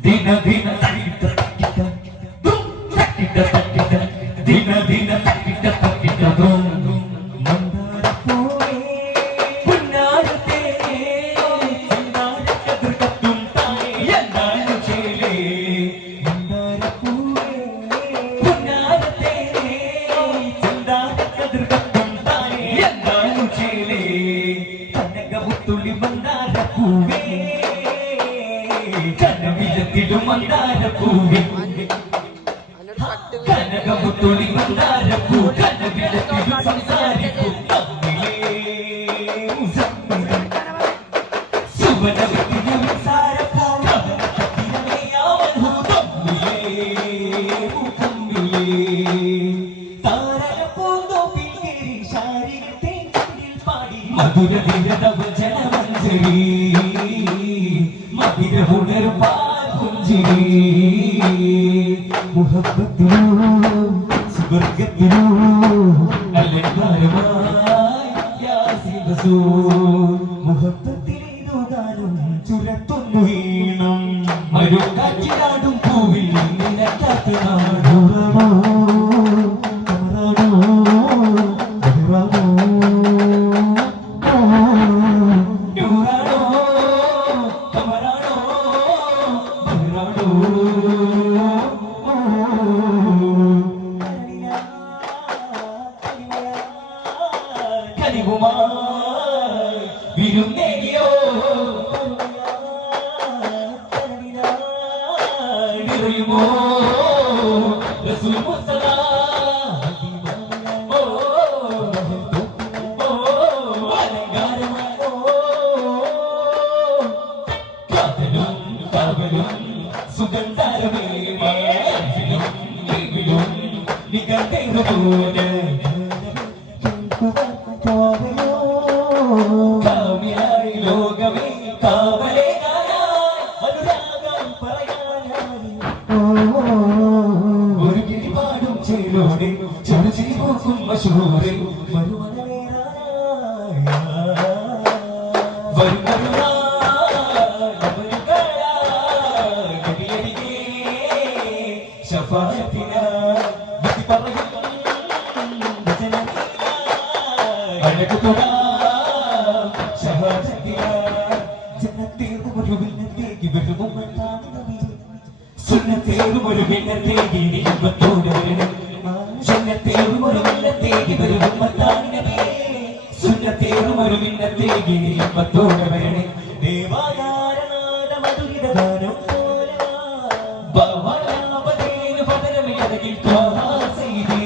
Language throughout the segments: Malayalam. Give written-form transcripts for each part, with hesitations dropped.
ദിന ദിന തക്കിട്ട തക്കിട്ട ദും തക്കിട്ട തക്കിട്ട ദിന ദിന തക്കിട്ട തക്കിട്ട ദും മന്ദാരപ്പൂവേ പുന്നാരത്തേ ചിന്താരക്കതുർക്കത്തും താനേ എന്താണ് ചേലേ മന്ദാരപ്പൂവേ പുന്നാരത്തേ ചിന്താരക്കതുർക്കത്തും താനേ എന്താണ് ചേലേ കനകമുത്തുള്ളി മന്ദാരപ്പൂവേ കനവിലത്തിടും മന്ദാരപ്പൂവേ കനകമുത്തുള്ളി മന്ദാരപ്പൂ കനവിലത്തിടും സംസാരിക്കും തമ്മിലേ സുവനവിത്തിനും സാരപ്പൂ കവനത്തിനമേയാവൻ തമ്മിലേ താരകപ്പൂന്തോപ്പിൽ കേറി ശാരീരത്തെ കണ്ണിൽ പാടി മധുര വിരതവചനമഞ്ജരി മധുരമുണരും പാൽപുഞ്ചിരി മുഹബത്തിലോ സുവർഗത്തിലോ അലങ്കാരമായി യാസീൻ റസൂൽ മുഹബത്തിലേതോ ഗാനം ചുരത്തുന്നു ഈണം മരുക്കാറ്റിലാടും പൂവിൽ നിനക്കാത്ത നാടോറാണോ കമറാണോ കമറാണോ വിരുന്നേകിയോ നിറയുമോ റസൂൽ മുസ്തഫ അലങ്കാരമായി കാതലും കാവലും സുഗന്ധാരമേ നികണ്ടേറുപോലെ കാമിയായി ലോകമേ കാവലേ അനുരാഗം പറയാനായി ഒരു കിളിപാടും ചേരോടെ ചെറുചിരി പോക്കും മശൂരെ സുന്നത്തേറും ഒരു വിണ്ണത്തേകി നിയമത്തോട് വരണം സുന്നത്തേറും ഒരു വിണ്ണത്തേകി വരും സുന്നത്തേറും ഒരു വിണ്ണത്തേകി നിയമത്തോട് വരണേ ദേവാകാരനാഥ മധുരിത ഗാനം ഭവനാപതേനു പതനമിളകിൽ ത്വാഹാസീതി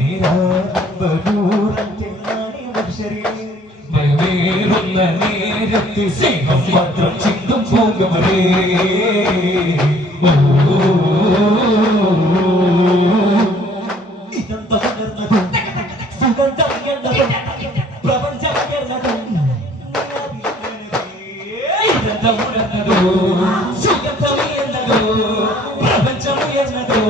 നിരാബനൂറത്തെന്നാണി മനുഷ്യരേ വേറുന്ന നേരത്തെ സിംഹം മാത്രം ചിന്തും പോകുമരേ ഇതെന്താ ഉണർന്നതും സുഗന്ധം എന്നതും പ്രപഞ്ചം ഉയർന്നതും ഇതെന്താ ഉണർന്നതോ സുഗന്ധം എന്നതോ പ്രപഞ്ചം ഉയർന്നതോ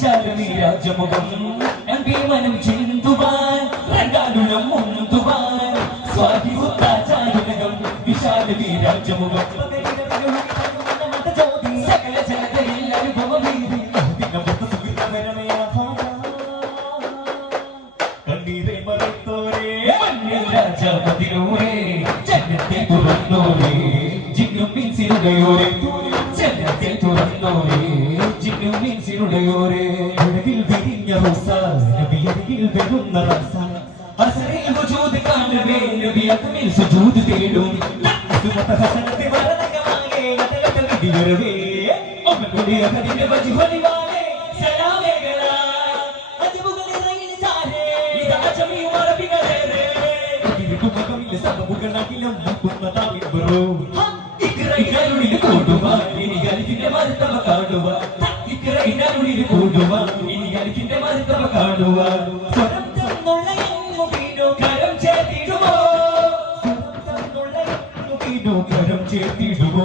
വിശാലനീരാജമുഖം ചിന്തുവാൻ വിശാലനീരാജമുഖം സകല ജനതയിൽ അനുഭവം കണ്ണീരെ മറത്തോരേ രാജാപതിനോരേ ജനത്തെ തുറന്നോരേ ജിന്നും മിൻസിരുടയോരേ ജനത്തെ തുറന്നോരേ ജിന്നും മിൻസിരുടയോരേ വിരിഞ്ഞ റോസാ നബി അരികിൽ വരുന്ന റസ അസറിൽ വജൂദ് കാണവേ നബി അക്മിൽ സുജൂദ് തേടും സുമത ഹസനത്തെ വരദകമാകെ വതലത വിദിവരവേ ഒമകുലിയ ഹദിന്റെ വജ്ഹുലി വാലേ സലാമേഗലാ അജബുഗലി റൈൻ സാരേ ഇദാ ജമീ മറബിഗലേ ഇതികുമകമിൽ സബബുഗനാകിലം മുകുന്നതാമി ബ്രോ ഇക്റൈനുളിൽ കൂടുവാ ഇനി അലിഫിന്റെ മർത്തബ കാണുവാ ഇക്റൈനുളിൽ കൂടുവാ ഇനി അലിഫിന്റെ മർത്തബ കാണുവാ സ്വരം തന്നുള്ള മുബീനോ കരം ചേർത്തിടുമോ സ്വരം തന്നുള്ള മുബീനോ കരം ചേർത്തിടുമോ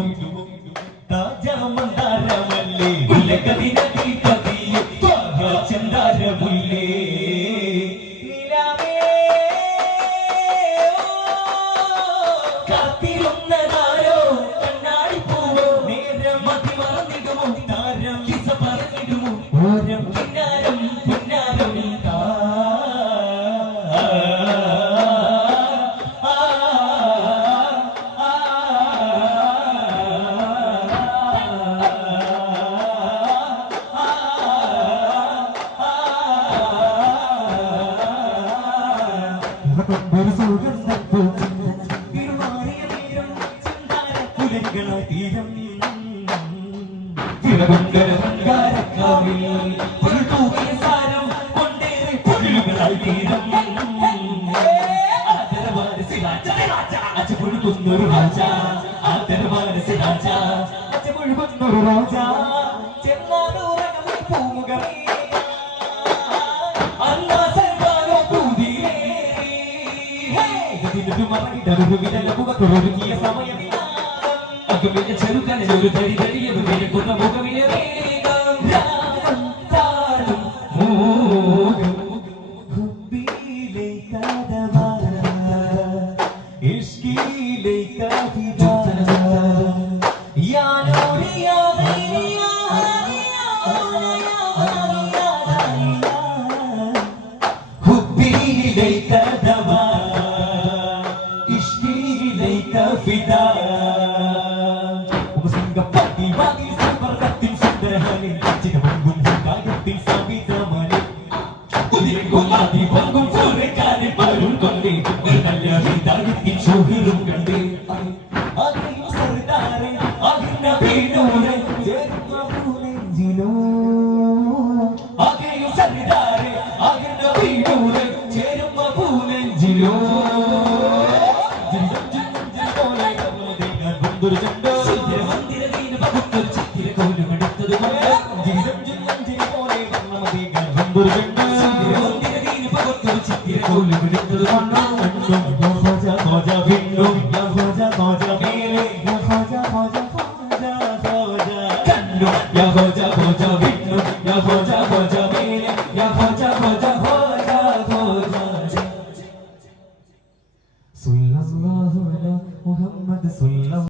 താജ മന്ദാരമല്ലേ ഉലകദിന ദീപതിയെ ത്വാഹ ചന്ദാരമുല്ലേ നിലാവേ കാത്തിരുന്നതാരോ കണ്ണാടി പൂവോ നേരം മതി മറന്നിടുമോ താരം കിസ പറഞ്ഞിടുമോ ഓരം കിന്നാരം പുന്നാരം ചെറുക്കനൊരു തരി തരിയത് വിലക്കുന്ന മുഖമിലെ